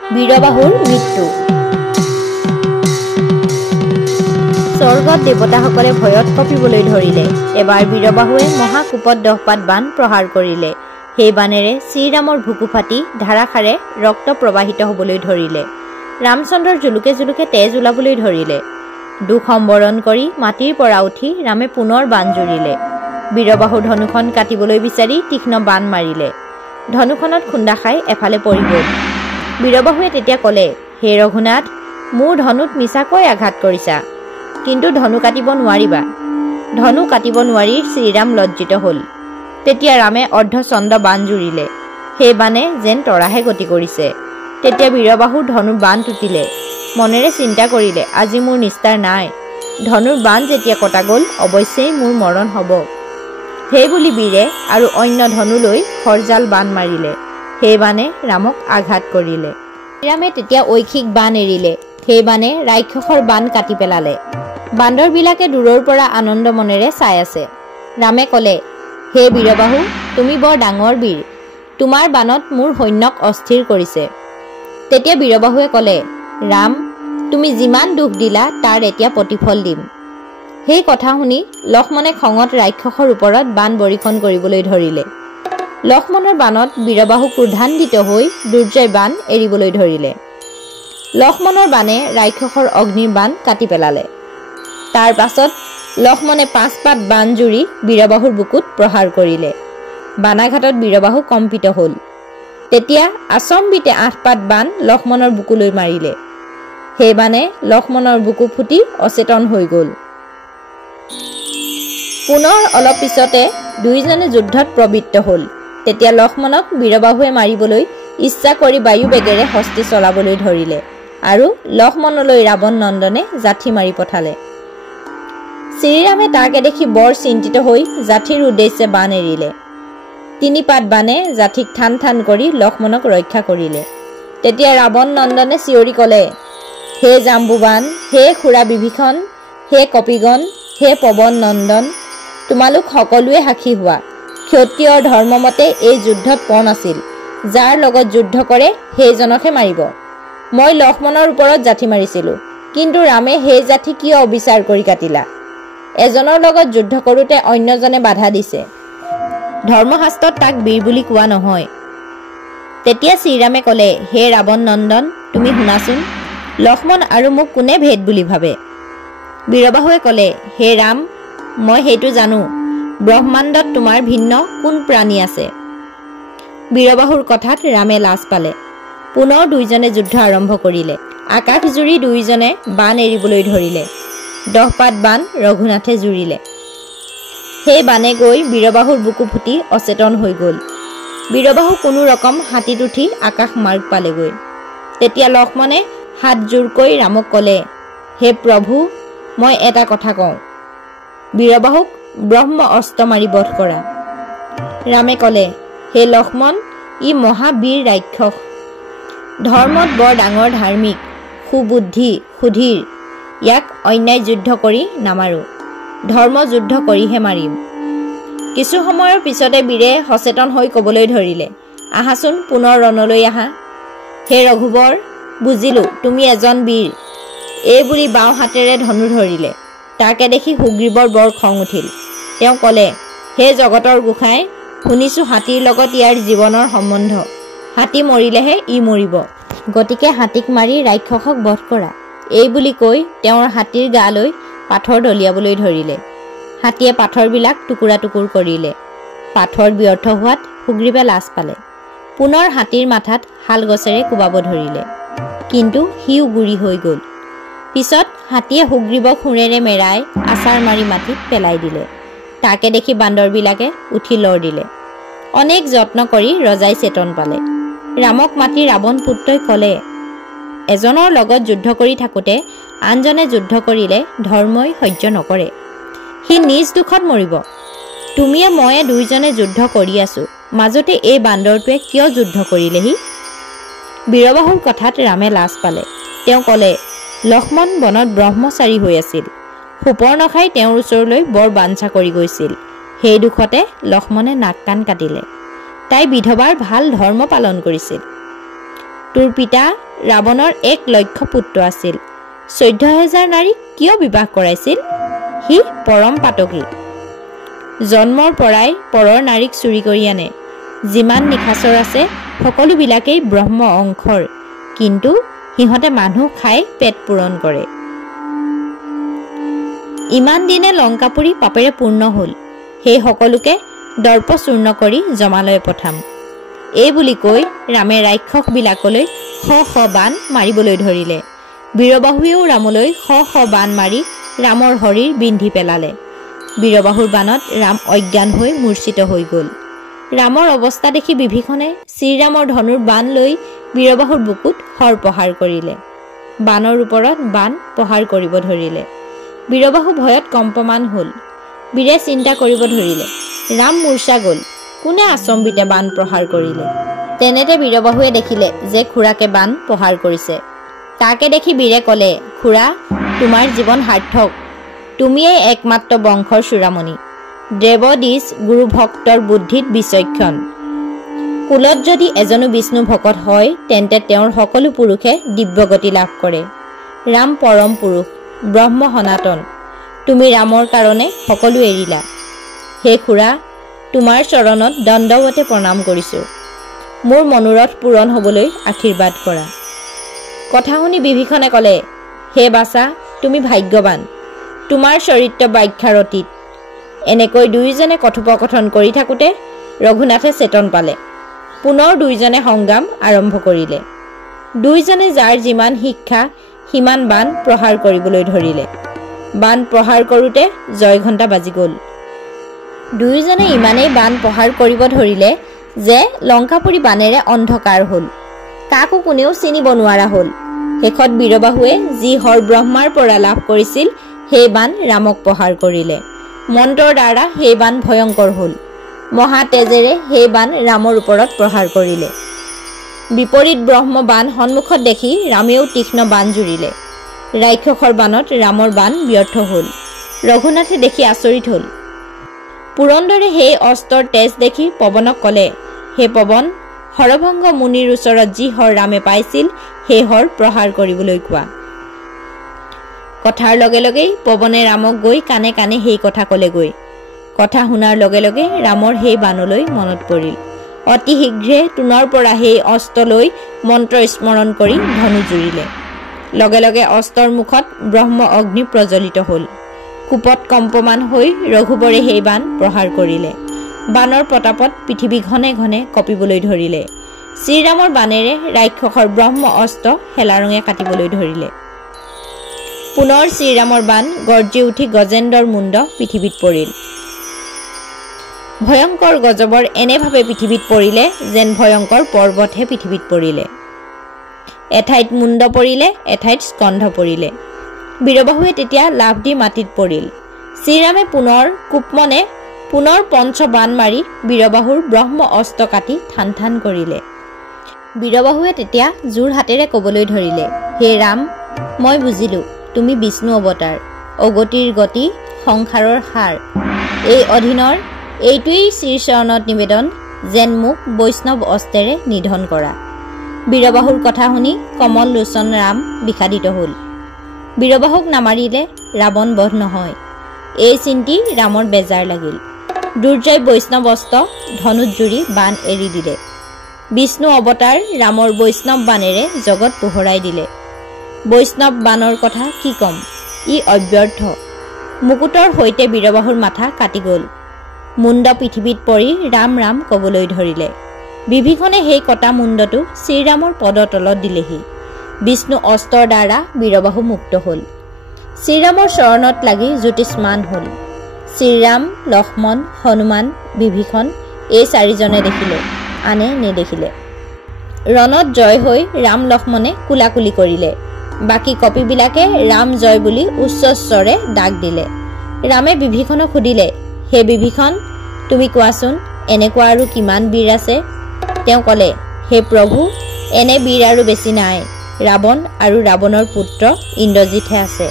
বীৰবাহুৰ মৃত্যু। স্বৰ্গত দেৱতাসকলে ভয়ত কঁপিবলৈ ধৰিলে। এবাৰ বীৰবাহুৱে মহাকোপত 10 পাত বাণ প্ৰহাৰ কৰিলে। সেই বাণেৰে শ্ৰীৰামৰ বুকু ফাটি ধাৰাসাৰে ৰক্ত প্ৰবাহিত হ'বলৈ ধৰিলে। ৰামচন্দ্ৰৰ জুলুকে জুলুকে তেজ ওলাবলৈ ধৰিলে। দুখ সম্বৰণ কৰি মাটিৰ পৰা উঠি ৰামে পুনৰ বাণ জুৰিলে। বীৰবাহুৰ ধনুখন কাটিবলৈ বিচাৰি তীক্ষ্ণ বাণ মাৰিলে। ধনুখনত খুন্দা খাই এফালে পৰি গ'ল। বীৰবাহুৱে তেতিয়া ক'লে, হে ৰঘুনাথ, মোৰ ধনুত মিছাকৈ আঘাত কৰিছা, কিন্তু ধনু কাটিব নোৱাৰিবা। ধনু কাটিব নোৱাৰি শ্ৰীৰাম লজ্জিত হ'ল। তেতিয়া ৰামে অৰ্ধচন্দ্ৰ বাণ জুৰিলে। সেই বাণে যেন তৰাহে গতি কৰিছে। তেতিয়া বীৰবাহুৰ ধনুৰ বাণ টুটিলে। মনেৰে চিন্তা কৰিলে, আজি মোৰ নিস্তাৰ নাই। ধনুৰ বাণ যেতিয়া কটা গ'ল, অৱশ্যেই মোৰ মৰণ হ'ব। সেই বুলি বীৰে আৰু অন্য ধনু লৈ খৰজাল বাণ মাৰিলে। সেই বাণে ৰামক আঘাত কৰিলে। শ্ৰীৰামে তেতিয়া ঐখিক বাণ এৰিলে। সেই বাণে ৰাক্ষসৰ বাণ কাটি পেলালে। বান্দৰবিলাকে দূৰৰ পৰা আনন্দ মনেৰে চাই আছে। ৰামে ক'লে, হে বীৰবাহু, তুমি বৰ ডাঙৰ বীৰ। তোমাৰ বাণত মোৰ সৈন্যক অস্থিৰ কৰিছে। তেতিয়া বীৰবাহুৱে ক'লে, ৰাম, তুমি যিমান দুখ দিলা তাৰ এতিয়া প্ৰতিফল দিম। সেই কথা শুনি লক্ষ্মণে খঙত ৰাক্ষসৰ ওপৰত বাণ বৰিখন কৰিবলৈ ধৰিলে। লক্ষ্মণৰ বাণত বীৰবাহু ক্ৰোধান্বিত হৈ দুৰ্জয় বাণ এৰিবলৈ ধৰিলে। লক্ষ্মণৰ বাণে ৰাক্ষসৰ অগ্নিৰ বাণ কাটি পেলালে। তাৰ পাছত লক্ষ্মণে 5 পাত বাণ জুৰি বীৰবাহুৰ বুকুত প্ৰহাৰ কৰিলে। বাণাঘাতত বীৰবাহু কম্পিত হ'ল। তেতিয়া আচম্বিতে 8 পাত বাণ লক্ষ্মণৰ বুকুলৈ মাৰিলে। সেই বাণে লক্ষ্মণৰ বুকু ফুটি অচেতন হৈ গ'ল। পুনৰ অলপ পিছতে দুয়োজনে যুদ্ধত প্ৰবৃত্ত হ'ল। তেতিয়া লক্ষ্মণক বীৰবাহুৱে মাৰিবলৈ ইচ্ছা কৰি বায়ু বেগেৰে হস্তি চলাবলৈ ধৰিলে আৰু লক্ষ্মণলৈ ৰাৱণ নন্দনে জাঠি মাৰি পঠালে। শ্ৰীৰামে তাকে দেখি বৰ চিন্তিত হৈ জাঠিৰ উদ্দেশ্যে বাণ এৰিলে। 3 পাত বাণে জাঠিক ঠান ঠান কৰি লক্ষ্মণক ৰক্ষা কৰিলে। তেতিয়া ৰাৱণ নন্দনে চিঞৰি ক'লে, হে জাম্বুবান, হে খুৰা বিভীষণ, হে কপিগণ, হে পৱন নন্দন, তোমালোক সকলোৱে সাক্ষী হোৱা। ক্ষত্ৰিয়ৰ ধৰ্মমতে এই যুদ্ধত পণ আছিল। যাৰ লগত যুদ্ধ কৰে সেইজনকহে মাৰিব। মই লক্ষ্মণৰ ওপৰত জাঠি মাৰিছিলোঁ, কিন্তু ৰামে সেই জাঠি কিয় অবিচাৰ কৰি কাটিলা? এজনৰ লগত যুদ্ধ কৰোঁতে অন্যজনে বাধা দিছে। ধৰ্মশাস্ত্ৰত তাক বীৰ বুলি কোৱা নহয়। তেতিয়া শ্ৰীৰামে ক'লে, হে ৰাৱণ নন্দন, তুমি শুনাচোন, লক্ষ্মণ আৰু মোক কোনে ভেদ বুলি ভাবে? বীৰবাহুৱে ক'লে, হে ৰাম, মই সেইটো জানো। ব্ৰহ্মাণ্ডত তোমাৰ ভিন্ন কোন প্ৰাণী আছে? বীৰবাহুৰ কথাত ৰামে লাজ পালে। পুনৰ দুয়োজনে যুদ্ধ আৰম্ভ কৰিলে। আকাশ জুৰি দুয়োজনে বাণ এৰিবলৈ ধৰিলে। 10 পাত বাণ ৰঘুনাথে জুৰিলে। সেই বাণে গৈ বীৰবাহুৰ বুকু ফুটি অচেতন হৈ গ'ল। বীৰবাহু কোনো ৰকম হাতীত উঠি আকাশ মাৰ্গ পালেগৈ। তেতিয়া লক্ষ্মণে হাত জোৰকৈ ৰামক ক'লে, হে প্ৰভু, মই এটা কথা কওঁ, বীৰবাহুক ব্ৰহ্ম অস্ত্ৰ মাৰি বধ কৰা। ৰামে ক'লে, হে লক্ষ্মণ, ই মহাবীৰ ৰাক্ষস। ধৰ্মত বৰ ডাঙৰ ধাৰ্মিক, সুবুদ্ধি, সুধীৰ। ইয়াক অন্যায় যুদ্ধ কৰি নামাৰোঁ, ধৰ্ম যুদ্ধ কৰিহে মাৰিম। কিছু সময়ৰ পিছতে বীৰে সচেতন হৈ ক'বলৈ ধৰিলে, আহাচোন, পুনৰ ৰণলৈ আহা। হে ৰঘুবৰ, বুজিলোঁ তুমি এজন বীৰ। এই বুলি বাওঁ হাতেৰে ধনু ধৰিলে। তাকে দেখি সুগ্ৰীৱৰ বৰ খং উঠিল। তেওঁ ক'লে, হে জগতৰ গোসাঁই, শুনিছোঁ হাতীৰ লগত ইয়াৰ জীৱনৰ সম্বন্ধ। হাতী মৰিলেহে ই মৰিব, গতিকে হাতীক মাৰি ৰাক্ষসক বধ কৰা। এই বুলি কৈ তেওঁৰ হাতীৰ গালৈ পাথৰ দলিয়াবলৈ ধৰিলে। হাতীয়ে পাথৰবিলাক টুকুৰা টুকুৰ কৰিলে। পাথৰ ব্যৰ্থ হোৱাত সুগ্ৰীৱে লাজ পালে। পুনৰ হাতীৰ মাথাত শাল গছেৰে কোবাব ধৰিলে, কিন্তু সিও গুৰি হৈ গ'ল। পিছত হাতীয়ে সুগ্ৰীৱক শুৰেৰে মেৰাই আছাৰ মাৰি মাটিত পেলাই দিলে। তাকে দেখি বান্দৰবিলাকে উঠি লৰ দিলে। অনেক যত্ন কৰি ৰজাই চেতন পালে। ৰামক মাতি ৰাৱণ পুত্ৰই ক'লে, এজনৰ লগত যুদ্ধ কৰি থাকোঁতে আনজনে যুদ্ধ কৰিলে ধৰ্মই সহ্য নকৰে। সি নিজ দুখত মৰিব। তুমিয়ে ময়ে দুয়োজনে যুদ্ধ কৰি আছোঁ, মাজতে এই বান্দৰটোৱে কিয় যুদ্ধ কৰিলেহি? বীৰবাহুৰ কথাত ৰামে লাজ পালে। তেওঁ ক'লে, লক্ষ্মণ বনত ব্ৰহ্মচাৰী হৈ আছিল। সুপৰ্ণখাই তেওঁৰ ওচৰলৈ বৰ বাঞ্ছা কৰি গৈছিল। সেই দুখতে লক্ষ্মণে নাক কাণ কাটিলে। তাই বিধৱাৰ ভাল ধৰ্ম পালন কৰিছিল। তোৰ পিতা ৰাৱণৰ 1,00,000 পুত্ৰ আছিল। 14,000 নাৰীক কিয় বিবাহ কৰাইছিল? সি পৰম পাতকী। জন্মৰ পৰাই পৰৰ নাৰীক চুৰি কৰি আনে। যিমান নিশাচৰ আছে সকলোবিলাকেই ব্ৰহ্ম অংশৰ, কিন্তু সিহঁতে মানুহ খাই পেট পূৰণ কৰে। ইমান দিনে লংকাপুৰী পাপেৰে পূৰ্ণ হ'ল। সেই সকলোকে দৰ্পচূৰ্ণ কৰি জমালয়ে পঠাম। এই বুলি কৈ ৰামে ৰাক্ষসবিলাকলৈ শ বাণ মাৰিবলৈ ধৰিলে। বীৰবাহুৱেও ৰামলৈ শ বাণ মাৰি ৰামৰ শৰীৰ বিন্ধি পেলালে। বীৰবাহুৰ বাণত ৰাম অজ্ঞান হৈ মূৰ্ছিত হৈ গ'ল। ৰামৰ অৱস্থা দেখি বিভীষণে শ্ৰীৰামৰ ধনুৰ বাণ লৈ বীৰবাহুৰ বুকুত শৰ প্ৰহাৰ কৰিলে। বাণৰ ওপৰত বাণ প্ৰহাৰ কৰিব ধৰিলে। বীৰবাহু ভয়ত কম্পমান হ'ল। বীৰে চিন্তা কৰিব ধৰিলে, ৰাম মূৰ্ছা গ'ল, কোনে আচম্বিতে বাণ প্ৰহাৰ কৰিলে? তেনেতে বীৰবাহুৱে দেখিলে যে খুৰাকে বাণ প্ৰহাৰ কৰিছে। তাকে দেখি বীৰে ক'লে, খুৰা, তোমাৰ জীৱন সাৰ্থক। তুমিয়েই একমাত্ৰ বংশৰ চূড়ামণি। দেৱদিশ গুৰু ভক্তৰ বুদ্ধিত বিচক্ষণ। কুলত যদি এজনো বিষ্ণু ভকত হয় তেন্তে তেওঁৰ সকলো পুৰুষে দিব্যগতি লাভ কৰে। ৰাম পৰম পুৰুষ, ব্ৰহ্ম সনাতন। তুমি ৰামৰ কাৰণে সকলো এৰিলা। হে খুৰা, তোমাৰ চৰণত দণ্ডৱতে প্ৰণাম কৰিছোঁ। মোৰ মনোৰথ পূৰণ হ'বলৈ আশীৰ্বাদ কৰা। কথা শুনি বিভীষণে ক'লে, হে বাছা, তুমি ভাগ্যৱান। তোমাৰ চৰিত্ৰ ব্যাখ্যাৰ অতীত। এনেকৈ দুয়োজনে কথোপকথন কৰি থাকোঁতে ৰঘুনাথে চেতন পালে। পুনৰ দুয়োজনে সংগ্ৰাম আৰম্ভ কৰিলে। দুয়োজনে যাৰ যিমান শিক্ষা সিমান বাণ প্ৰহাৰ কৰিবলৈ ধৰিলে। বাণ প্ৰহাৰ কৰোঁতে জয়ঘণ্টা বাজি গ'ল। দুয়োজনে ইমানেই বাণ প্ৰহাৰ কৰিব ধৰিলে যে লংকাপুৰী বাণেৰে অন্ধকাৰ হ'ল। কাকো কোনেও চিনিব নোৱাৰা হ'ল। শেষত বীৰবাহুৱে যি হৰ ব্ৰহ্মাৰ পৰা লাভ কৰিছিল সেই বাণ ৰামক প্ৰহাৰ কৰিলে। মন্ত্ৰৰ দ্বাৰা সেই বাণ ভয়ংকৰ হ'ল। মহা তেজেৰে সেই বাণ ৰামৰ ওপৰত প্ৰহাৰ কৰিলে। বিপৰীত ব্ৰহ্ম বাণ সন্মুখত দেখি ৰামেও তীক্ষ্ণ বাণ জুৰিলে। ৰাক্ষসৰ বাণত ৰামৰ বাণ ব্যৰ্থ হ'ল। ৰঘুনাথে দেখি আচৰিত হ'ল। পুৰন্দৰে সেই অস্ত্ৰৰ তেজ দেখি পৱনক ক'লে, হে পৱন, হৰভংগ মুনিৰ ওচৰত যি হৰ ৰামে পাইছিল সেই হৰ প্ৰহাৰ কৰিবলৈ কোৱা। কথাৰ লগে লগেই পৱনে ৰামক গৈ কাণে কাণে সেই কথা ক'লেগৈ। কথা শুনাৰ লগে লগে ৰামৰ সেই বাণলৈ মনত পৰিল। অতি শীঘ্ৰে তোনৰ পৰা সেই অস্ত্ৰ লৈ মন্ত্ৰ স্মৰণ কৰি ধনু জুৰিলে। লগে লগে অস্ত্ৰৰ মুখত ব্ৰহ্ম অগ্নি প্ৰজ্বলিত হ'ল। কোপত কম্পমান হৈ ৰঘুবৰে সেই বাণ প্ৰহাৰ কৰিলে। বাণৰ প্ৰতাপত পৃথিৱী ঘনে ঘনে কঁপিবলৈ ধৰিলে। শ্ৰীৰামৰ বাণেৰে ৰাক্ষসৰ ব্ৰহ্ম অস্ত্ৰ হেলাৰঙে কাটিবলৈ ধৰিলে। পুনৰ শ্ৰীৰামৰ বাণ গৰ্জি উঠি গজেন্দ্ৰৰ মুণ্ড পৃথিৱীত পৰিল। ভয়ংকৰ গজবৰ এনেভাৱে পৃথিৱীত পৰিলে যেন ভয়ংকৰ পৰ্বতহে পৃথিৱীত পৰিলে। এঠাইত মুণ্ড পৰিলে, এঠাইত স্কন্ধ পৰিলে। বীৰবাহুৱে তেতিয়া লাভ দি মাটিত পৰিল। শ্ৰীৰামে পুনৰ কোপমনে পুনৰ পঞ্চ বাণ মাৰি বীৰবাহুৰ ব্ৰহ্ম অস্ত্ৰ কাটি থান থান কৰিলে। বীৰবাহুৱে তেতিয়া জোৰ হাতেৰে ক'বলৈ ধৰিলে, হে ৰাম, মই বুজিলোঁ তুমি বিষ্ণু অৱতাৰ, অগতিৰ গতি, সংসাৰৰ সাৰ। এই অধীনৰ এইটোৱেই শ্ৰীচৰণত নিবেদন যেন মোক বৈষ্ণৱ অস্ত্ৰেৰে নিধন কৰা। বীৰবাহুৰ কথা শুনি কমল লোচন ৰাম বিষাদিত হ'ল। বীৰবাহুক নামাৰিলে ৰাৱণ বধ নহয়, এই চিন্তি ৰামৰ বেজাৰ লাগিল। দুৰ্জয় বৈষ্ণৱ অস্ত্ৰ ধনুত জুৰি বাণ এৰি দিলে। বিষ্ণু অৱতাৰ ৰামৰ বৈষ্ণৱ বাণেৰে জগত পোহৰাই দিলে। বৈষ্ণৱ বাণৰ কথা কি ক'ম, ই অব্যৰ্থ। মুকুটৰ সৈতে বীৰবাহুৰ মাথা কাটি গ'ল। মুণ্ড পৃথিৱীত পৰি ৰাম ৰাম ক'বলৈ ধৰিলে। বিভীষণে সেই কটা মুণ্ডটো শ্ৰীৰামৰ পদতলত দিলেহি। বিষ্ণু অস্ত্ৰৰ দ্বাৰা বীৰবাহু মুক্ত হ'ল। শ্ৰীৰামৰ চৰণত লাগি জ্যোতিষ্মান হ'ল। শ্ৰীৰাম, লক্ষ্মণ, হনুমান, বিভীষণ এই চাৰিজনে দেখিলে, আনে নেদেখিলে। ৰণত জয় হৈ ৰাম লক্ষ্মণে কুলাকুলি কৰিলে। বাকী কপিবিলাকে ৰাম জয় বুলি উচ্চস্বৰে ডাক দিলে। ৰামে বিভীষণক সুধিলে, হে বিভীষণ, তুমি কোৱাচোন এনেকুৱা আৰু কিমান বীৰ আছে? তেওঁ ক'লে, হে প্ৰভু, এনে বীৰ আৰু বেছি নাই। ৰাৱণ আৰু ৰাৱণৰ পুত্ৰ ইন্দ্ৰজিতহে আছে।